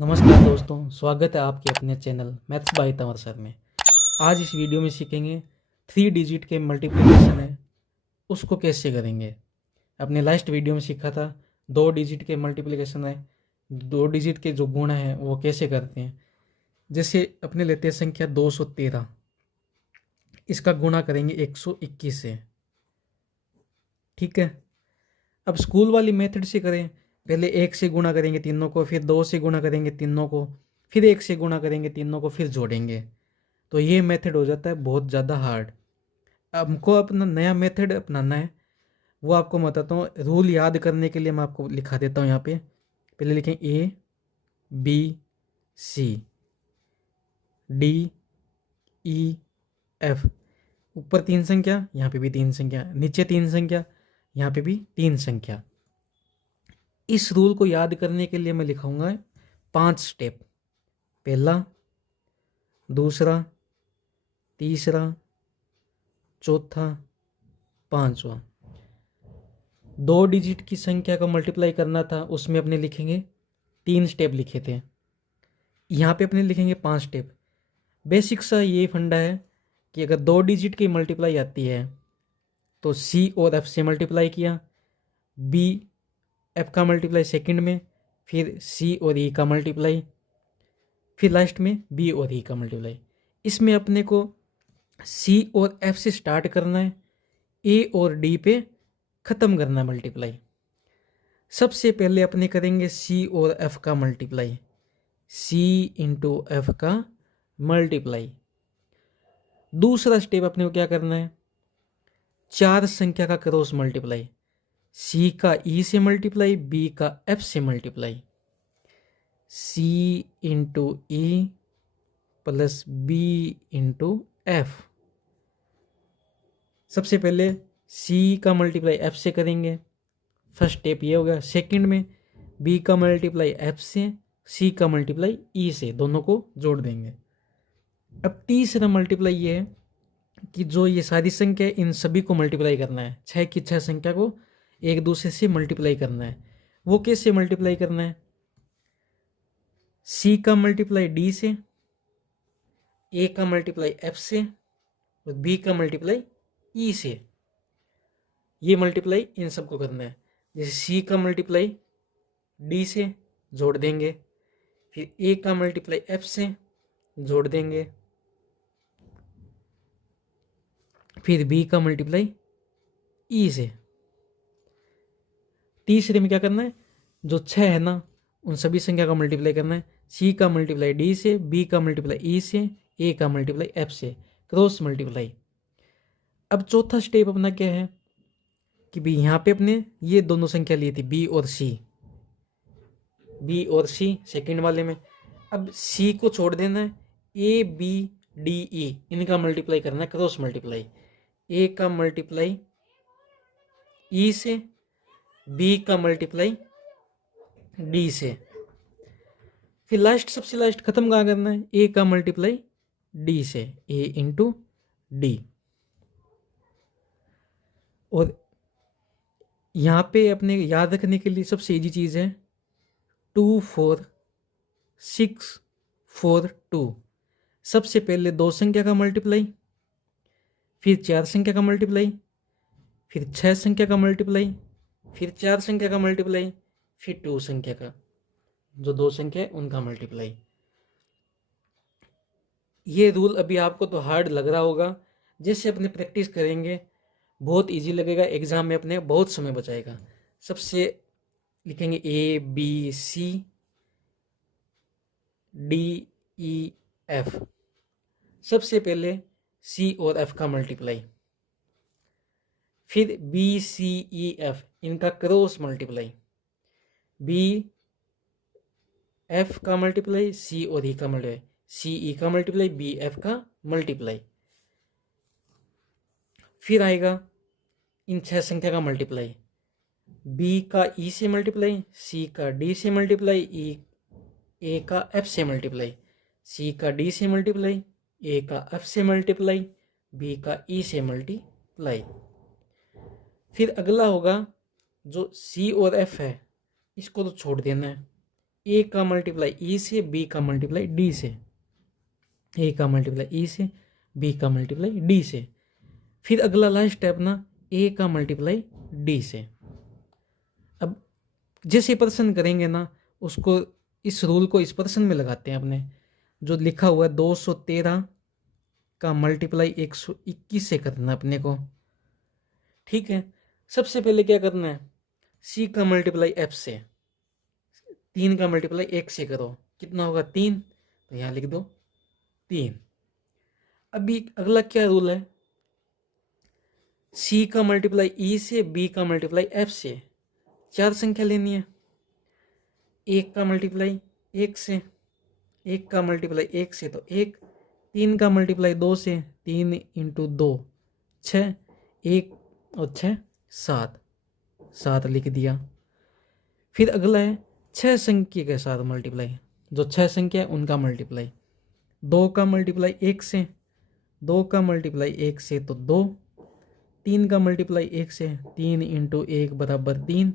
नमस्कार दोस्तों, स्वागत है आपके अपने channel maths by Tanwar sir में। आज इस वीडियो में सीखेंगे 3 डिजिट के मल्टीप्लिकेशन है उसको कैसे करेंगे। अपने लास्ट वीडियो में सीखा था 2 डिजिट के मल्टीप्लिकेशन है, 2 डिजिट के जो गुणा हैं वो कैसे करते हैं। जैसे अपने लेते हैं संख्या 213, इसका गुणा करेंगे 121 से। ठीक है, अब स्कूल वाली मेथड से करें। पहले 1 से गुणा करेंगे तीनों को, फिर 2 से गुणा करेंगे तीनों को, फिर 1 से गुणा करेंगे तीनों को, फिर जोड़ेंगे। तो ये मेथड हो जाता है बहुत ज़्यादा हार्ड। हमको अपना नया मेथड अपनाना है, वो आपको मैं बताता हूँ। रूल याद करने के लिए मैं आपको लिखा देता हूँ यहाँ पे। पहले लिखें ABCDEF। ऊपर 3 संख्या, यहाँ पे भी 3 संख्या, नीचे 3 संख्या, यहाँ पे भी 3 संख्या। इस रूल को याद करने के लिए मैं लिखाऊंगा 5 स्टेप। पहला, दूसरा, तीसरा, चौथा, पांचवा। 2 डिजिट की संख्या को मल्टीप्लाई करना था, उसमें अपने लिखेंगे 3 स्टेप लिखे थे, यहाँ पे अपने लिखेंगे 5 स्टेप। बेसिक सा ये फंडा है कि अगर 2 डिजिट की मल्टीप्लाई आती है तो C और F से मल्टीप्लाई किया, B F का मल्टीप्लाई सेकंड में, फिर C और E का मल्टीप्लाई, फिर लास्ट में B और E का मल्टीप्लाई। इसमें अपने को C और F से स्टार्ट करना है, A और D पे ख़त्म करना है मल्टीप्लाई। सबसे पहले अपने करेंगे C और F का मल्टीप्लाई, C इंटू F का मल्टीप्लाई। दूसरा स्टेप अपने को क्या करना है, 4 संख्या का क्रॉस मल्टीप्लाई, C का E से मल्टीप्लाई, B का F से multiply, C into E plus B into F। सबसे पहले C का मल्टीप्लाई F से करेंगे, फर्स्ट स्टेप ये हो गया। सेकंड में B का मल्टीप्लाई F से, C का मल्टीप्लाई E से, दोनों को जोड़ देंगे। अब तीसरा मल्टीप्लाई ये है कि जो ये सारी संख्या है इन सभी को मल्टीप्लाई करना है, 6 की 6 संख्या को एक दूसरे से मल्टीप्लाई करना है। वो कैसे मल्टीप्लाई करना है, C का मल्टीप्लाई D से, A का मल्टीप्लाई F से और B का मल्टीप्लाई E से। ये मल्टीप्लाई इन सबको करना है। जैसे C का मल्टीप्लाई D से जोड़ देंगे, फिर A का मल्टीप्लाई F से जोड़ देंगे, फिर B का मल्टीप्लाई E से। तीसरे में क्या करना है, जो 6 है ना उन सभी संख्या का मल्टीप्लाई करना है, C का मल्टीप्लाई D से, B का मल्टीप्लाई E से, A का मल्टीप्लाई F से, क्रॉस मल्टीप्लाई। अब चौथा स्टेप अपना क्या है कि भी यहाँ पे अपने ये दोनों संख्या ली थी B और C सेकंड वाले में। अब C को छोड़ देना है, ABDE इनका मल्टीप्लाई करना है, क्रॉस मल्टीप्लाई। A का मल्टीप्लाई E से, B का मल्टीप्लाई D से, फिर लास्ट सबसे लास्ट खत्म कहाँ करना है, A का मल्टीप्लाई D से, A इंटू D। और यहाँ पे अपने याद रखने के लिए सबसे इजी चीज़ है 2 4 6 4 2। सबसे पहले 2 संख्या का मल्टीप्लाई, फिर 4 संख्या का मल्टीप्लाई, फिर 6 संख्या का मल्टीप्लाई, फिर 4 संख्या का मल्टीप्लाई, फिर 2 संख्या का, जो 2 संख्या है उनका मल्टीप्लाई। ये रूल अभी आपको तो हार्ड लग रहा होगा, जैसे अपने प्रैक्टिस करेंगे बहुत इजी लगेगा, एग्जाम में अपने बहुत समय बचाएगा। सबसे लिखेंगे ABCDEF। सबसे पहले C और F का मल्टीप्लाई, फिर BCEF इनका क्रॉस मल्टीप्लाई, BF का मल्टीप्लाई, C और E का मल्टीप्लाई, CE का मल्टीप्लाई, BF का मल्टीप्लाई। फिर आएगा इन 6 संख्या का मल्टीप्लाई, B का E से मल्टीप्लाई, C का D से मल्टीप्लाई, A का F से मल्टीप्लाई, C का D से मल्टीप्लाई, A का F से मल्टीप्लाई, B का E से मल्टीप्लाई। फिर अगला होगा जो C और F है, इसको तो छोड़ देना है, ए का मल्टीप्लाई ई से, बी का मल्टीप्लाई डी से, ए का मल्टीप्लाई ई से, बी का मल्टीप्लाई डी से। फिर अगला लास्ट स्टेप ना, ए का मल्टीप्लाई डी से। अब जैसे पर्सन करेंगे ना, उसको इस रूल को इस पर्सन में लगाते हैं अपने। जो लिखा हुआ है 213 का मल्टीप्लाई 121 से करना अपने को, ठीक है। सबसे पहले क्या करना है, सी का मल्टीप्लाई एफ से, 3 का मल्टीप्लाई 1 से करो, कितना होगा 3, तो यहाँ लिख दो 3। अभी अगला क्या रूल है, सी का मल्टीप्लाई ई से, बी का मल्टीप्लाई एफ से, 4 संख्या लेनी है। 1 का मल्टीप्लाई 1 से, 1 का मल्टीप्लाई 1 से तो 1, 3 का मल्टीप्लाई 2 से, 3 इंटू 2 6, 1 और 6 7, 7 लिख दिया। फिर अगला है 6 संख्या के साथ मल्टीप्लाई, जो 6 संख्या है उनका मल्टीप्लाई। 2 का मल्टीप्लाई 1 से, 2 का मल्टीप्लाई 1 से तो 2, 3 का मल्टीप्लाई 1 से, 3 इंटू 1 बराबर 3।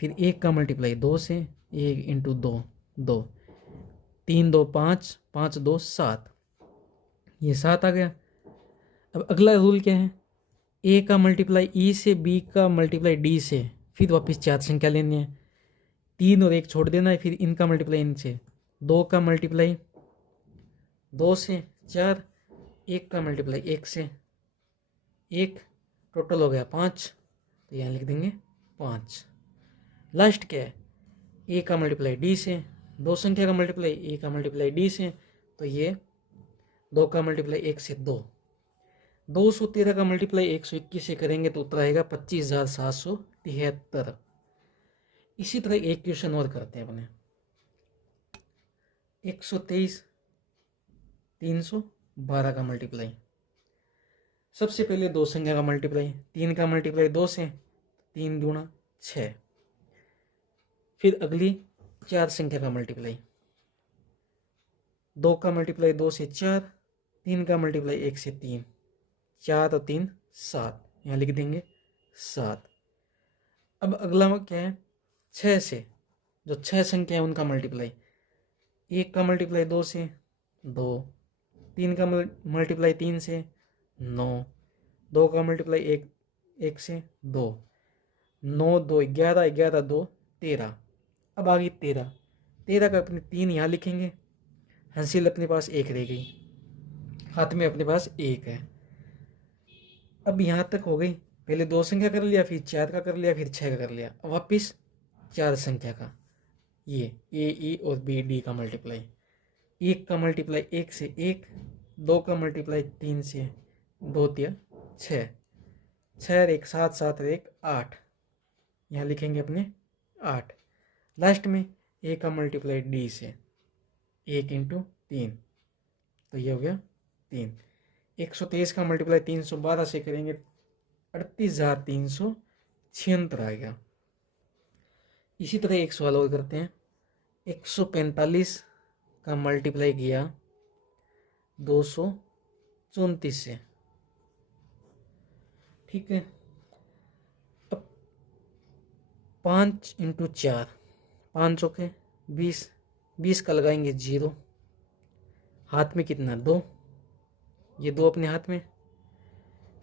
फिर 1 का मल्टीप्लाई 2 से, 1 इंटू 2 2, 3 2 5, 5 2 7, ये 7 आ गया। अब अगला रूल क्या है, ए का मल्टीप्लाई ई से, बी का मल्टीप्लाई डी से, फिर वापस 4 संख्या लेनी है, 3 और 1 छोड़ देना है, फिर इनका मल्टीप्लाई इनसे। 2 का मल्टीप्लाई 2 से 4, 1 का मल्टीप्लाई 1 से 1, टोटल हो गया 5, तो यहाँ लिख देंगे 5। लास्ट क्या है, ए का मल्टीप्लाई डी से, 2 संख्या का मल्टीप्लाई ए का मल्टीप्लाई डी से, तो ये 2 का मल्टीप्लाई 1 से 2, 213 का मल्टीप्लाई 121 से करेंगे तो उत्तर आएगा 25,773। इसी तरह एक क्वेश्चन और करते हैं अपने, 123 312 का मल्टीप्लाई। सबसे पहले 2 संख्या का मल्टीप्लाई, 3 का मल्टीप्लाई 2 से, 3 दूना 6। फिर अगली 4 संख्या का मल्टीप्लाई, 2 का मल्टीप्लाई 2 से 4, 3 का मल्टीप्लाई 1 से 3, 4 और 3 7, यहाँ लिख देंगे 7। अब अगला क्या है, 6 से, जो 6 संख्या है उनका मल्टीप्लाई, 1 का मल्टीप्लाई 2 से 2, 3 का मल्टीप्लाई 3 से 9, 2 का मल्टीप्लाई 1 से 2, 9 2 11, 11 2 13। अब आ गई 13, 13 का अपने 3 यहाँ लिखेंगे, हंसिल अपने पास 1 रह गई, हाथ में अपने पास 1 है। अब यहाँ तक हो गई, पहले 2 संख्या कर लिया, फिर 4 का कर लिया, फिर 6 का कर लिया, अब वापिस 4 संख्या का, ये ए ई और बी डी का मल्टीप्लाई। 1 का मल्टीप्लाई 1 से 1, 2 का मल्टीप्लाई 3 से, 2 3 6, 6 और 1 7, 7 और 1 8, यहाँ लिखेंगे अपने 8। लास्ट में ए का मल्टीप्लाई डी से, 1 इंटू 3, तो ये हो गया 3। 123 का मल्टीप्लाई 312 से करेंगे 38,376 आएगा। इसी तरह एक सवाल और करते हैं, 145 का मल्टीप्लाई किया 234 से, ठीक है। अब 5 इंटू 4, 5 चौके 20, 20 का लगाएंगे 0, हाथ में कितना 2, ये 2 अपने हाथ में।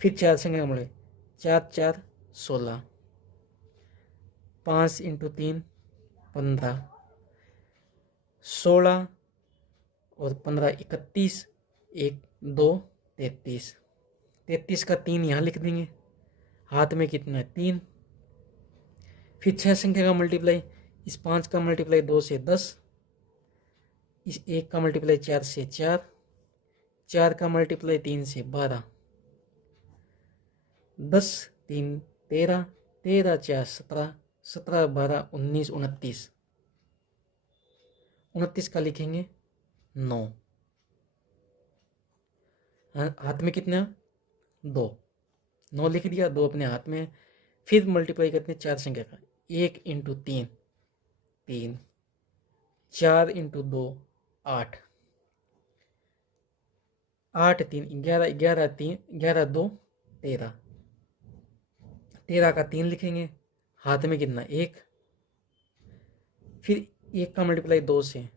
फिर 4 संख्या मिले, 4 4 16, 5 इंटू 3 15, 16 और 15 31, 1 2 33, 33 का 3 यहाँ लिख देंगे, हाथ में कितना है 3। फिर 6 संख्या का मल्टीप्लाई, इस 5 का मल्टीप्लाई 2 से 10, इस 1 का मल्टीप्लाई 4 से 4, 4 का मल्टीप्लाई 3 से 12, 10 3 13, 13 4 17, 17 12 19 29, 29 का लिखेंगे 9, हाथ में कितना 2, 9 लिख दिया, 2 अपने हाथ में। फिर मल्टीप्लाई करते हैं 4 संख्या का, 1 इंटू 3 3, 4 इंटू 2 8, 8 3 11, 11 3 11 2 13, 13 का 3 लिखेंगे, हाथ में कितना 1। फिर 1 का मल्टीप्लाई 2 से,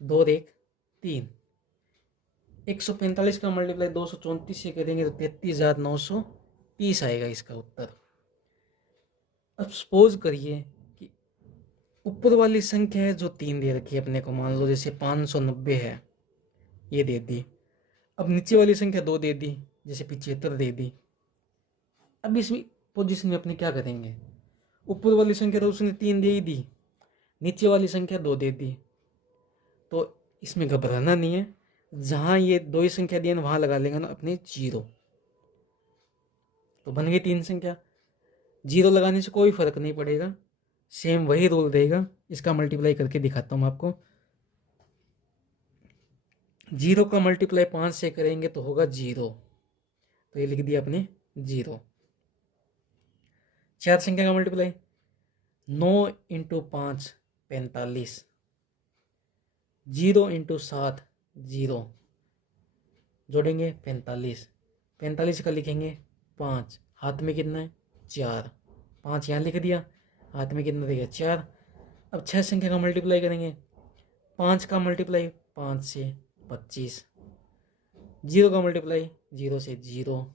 2 और 1 3। 145 का मल्टीप्लाई 234 से करेंगे तो 33,930 आएगा इसका उत्तर। अब सपोज करिए कि ऊपर वाली संख्या है जो 3 दे रखी है अपने को, मान लो जैसे 590 है, ये दे दी। अब नीचे वाली संख्या 2 दे दी, जैसे 75 दे दी। अब इस पोजीशन में अपने क्या करेंगे, ऊपर वाली संख्या तो उसने 3 दे ही दी, नीचे वाली संख्या 2 दे दी, तो इसमें घबराना नहीं है। जहाँ ये 2 ही संख्या दी है ना, वहाँ लगा लेंगे ना अपने 0, तो बन गई 3 संख्या। 0 लगाने से कोई फर्क नहीं पड़ेगा, सेम वही रूल रहेगा। इसका मल्टीप्लाई करके दिखाता हूँ आपको। 0 का मल्टीप्लाई 5 से करेंगे तो होगा 0, तो ये लिख दिया अपने 0। 4 संख्या का मल्टीप्लाई 9 × 5 45, 0 × 7 0, जोड़ेंगे 45, 45 का लिखेंगे 5, हाथ में कितना है 4, 5 यहाँ लिख दिया, हाथ में कितना देगा 4। अब 6 संख्या का मल्टीप्लाई करेंगे, 5 का मल्टीप्लाई 5 से 25, 0 का मल्टीप्लाई 0 से 0,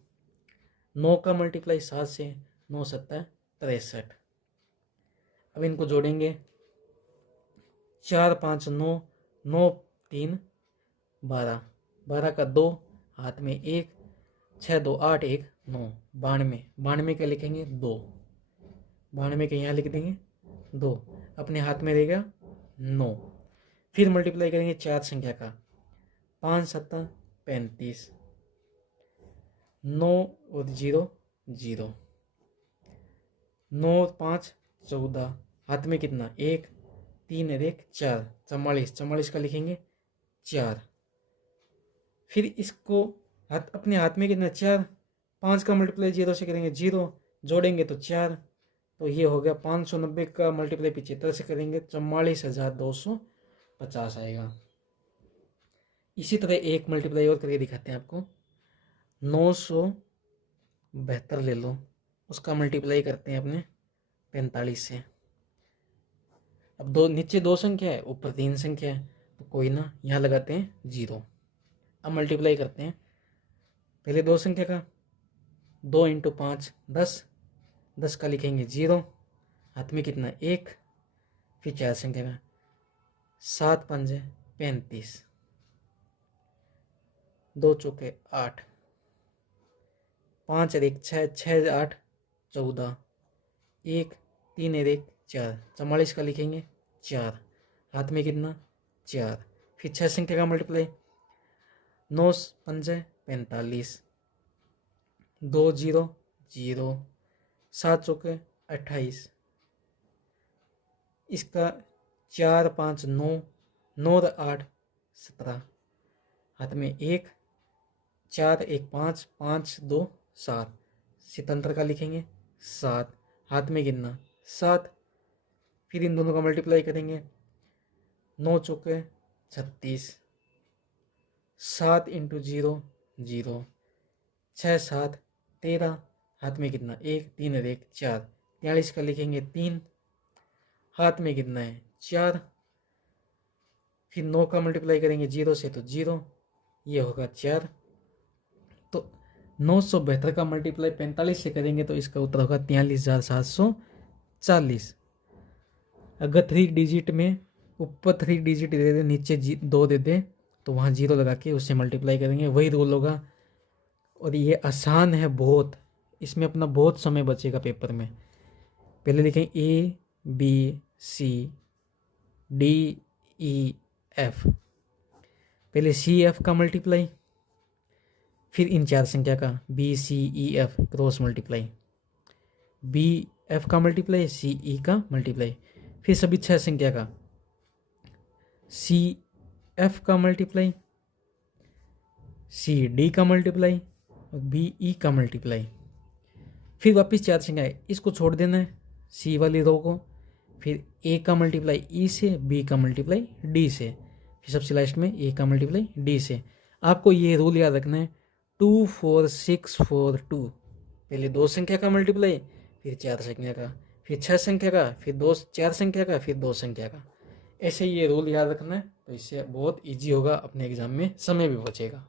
9 का मल्टीप्लाई 7 से, 9 7 63। अब इनको जोड़ेंगे, 4 5 9, 9 3 12, 12 का 2, हाथ में 1, 6 2 8 1 9, 92, 92 का लिखेंगे 2, 92 के यहाँ लिख देंगे 2, अपने हाथ में रहेगा 9। फिर मल्टीप्लाई करेंगे 4 संख्या का, 5 7 35, 9 और 0 0, 9 5 14, हाथ में कितना 1, 3 और 1 4, 44, 44 का लिखेंगे 4। फिर इसको अपने हाथ में कितना 4, 5 का मल्टीप्लाई 0 से करेंगे 0, जोड़ेंगे तो 4, तो ये हो गया 590 का मल्टीप्लाई 75 से करेंगे 44,250 आएगा। इसी तरह एक मल्टीप्लाई और करके दिखाते हैं आपको। 972 ले लो, उसका मल्टीप्लाई करते हैं अपने 45 से। अब दो नीचे 2 संख्या है, ऊपर 3 संख्या है, तो कोई ना, यहाँ लगाते हैं 0। अब मल्टीप्लाई करते हैं, पहले 2 संख्या का, 2 × 5 10, 10 का लिखेंगे 0, हाथ में कितना 1। फिर 4 संख्या का, 7 5 35, 2 चौके 8, 5 और 1 6, 6 8 14, 1 3 और 1 4, 44 का लिखेंगे 4, हाथ में कितना 4। फिर 6 संख्या का मल्टीप्लाई, 9 5 45, 2 0 0, 7 चौके 28, इसका 4 5 9, 9 और 8 17, हाथ में 1, 4 1 5, 5 2 7, 77 का लिखेंगे 7, हाथ में गिनना 7। फिर इन दोनों का मल्टीप्लाई करेंगे, 9 चौके 36, 7 × 0 0, 6 7 13, हाथ में कितना 1, 3 और 1 4, 43 का लिखेंगे 3, हाथ में कितना है 4। फिर 9 का मल्टीप्लाई करेंगे 0 से तो 0, ये होगा 4। तो 972 का मल्टीप्लाई 45 से करेंगे तो इसका उत्तर होगा 43,740। अगर 3 डिजिट में ऊपर 3 डिजिट दे दे, नीचे 2 दे दे, तो वहाँ 0 लगा के उससे मल्टीप्लाई करेंगे, वही रूल होगा। और ये आसान है बहुत, इसमें अपना बहुत समय बचेगा पेपर में। पहले लिखें ABCDEF, पहले CF का मल्टीप्लाई, फिर इन 4 संख्या का BCEF क्रॉस मल्टीप्लाई, BF का मल्टीप्लाई, CE का मल्टीप्लाई, फिर सभी 6 संख्या का CF का मल्टीप्लाई, CD का मल्टीप्लाई और BE का मल्टीप्लाई। फिर वापस 4 संख्या, इसको छोड़ देना है C वाली रो को, फिर A का मल्टीप्लाई E से, B का मल्टीप्लाई D से, फिर सबसे लास्ट में A का मल्टीप्लाई D से। आपको ये रूल याद रखना है 2 4 6 4 2, पहले 2 संख्या का मल्टीप्लाई, फिर 4 संख्या का, फिर 6 संख्या का, फिर 2 4 संख्या का, फिर 2 संख्या का। ऐसे ये रूल याद रखना है, तो इससे बहुत ईजी होगा, अपने एग्ज़ाम में समय भी बचेगा।